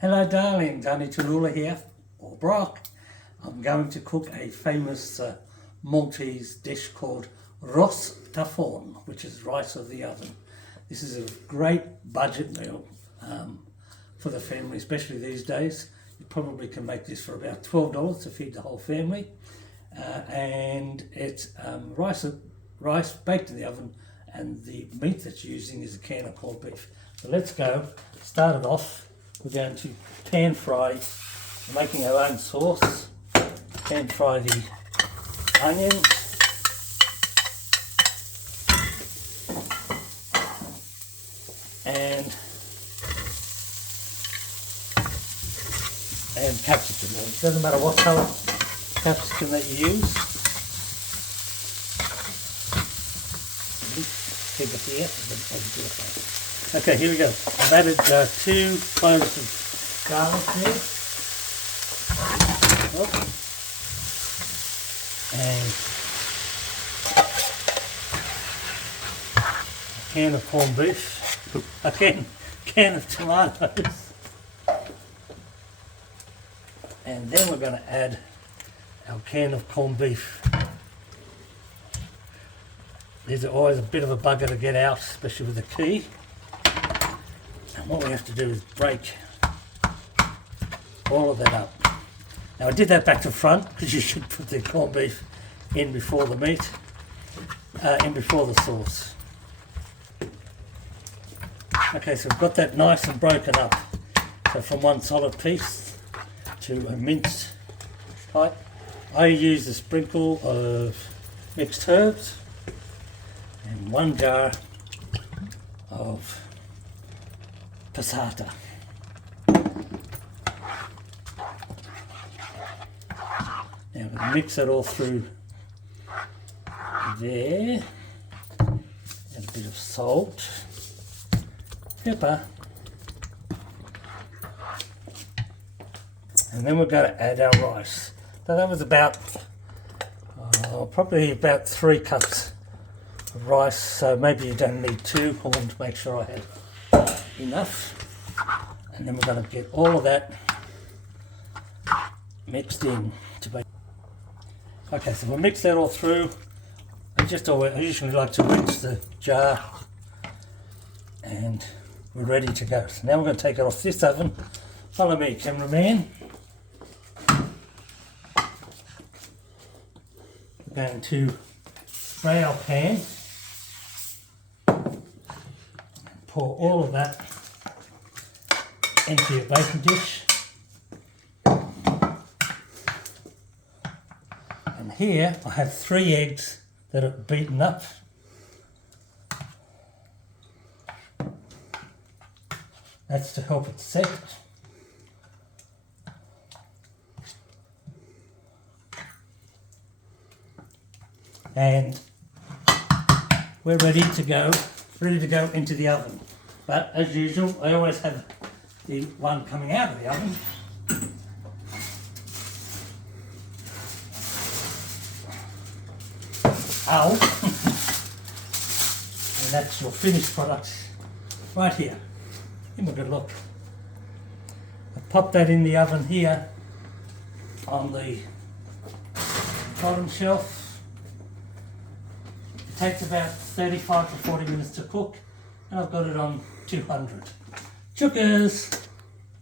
Hello darlings, Aunty Tullula here, or Brock. I'm going to cook a famous Maltese dish called Ros Tafon, which is rice of the oven. This is a great budget meal for the family, especially these days. You probably can make this for about $12 to feed the whole family. And it's rice baked in the oven, and the meat that's using is a can of corned beef. So let's go. Start it off. We're going to pan fry, we're making our own sauce. Pan fry the onions. And capsicum. It doesn't matter what colour capsicum that you use. Keep it here. Okay, here we go. I've added 2 cloves of garlic here. And a can of corned beef. A can of tomatoes. And then we're going to add our can of corned beef. These are always a bit of a bugger to get out, especially with the key. And what we have to do is break all of that up. Now I did that back to front because you should put the corned beef in before the meat, in before the sauce. Okay, so we've got that nice and broken up. So from one solid piece to a mince type. I use a sprinkle of mixed herbs and 1 jar of passata. Now we're going to mix it all through there. Add a bit of salt, pepper, and then we're going to add our rice. So that was about, probably about 3 cups of rice, so maybe you don't need 2. I wanted to make sure I had enough. And then we're going to get all of that mixed in to bake. Okay, so we'll mix that all through. I usually like to rinse the jar, and we're ready to go. So now we're going to take it off this oven. Follow me, cameraman. We're going to spray our pan. Pour all of that into your baking dish. And here I have 3 eggs that are beaten up. That's to help it set. And we're ready to go into the oven. But as usual, I always have the one coming out of the oven. Ow! And that's your finished product right here. Give me a good look. I pop that in the oven here on the bottom shelf. It takes about 35 to 40 minutes to cook, and I've got it on 200. Chookers!